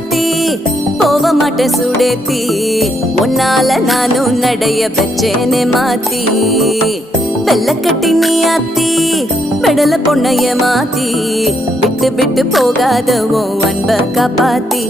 மாத்தி போக மாட்டேன் சுடேத்தி உன்னால நானும் நடைய வச்சேனே மாத்தி வெள்ள கட்டி நீ ஆத்தி பெடல பொண்ணைய மாத்தி விட்டு விட்டு போகாத உன் அன்ப காப்பாத்தி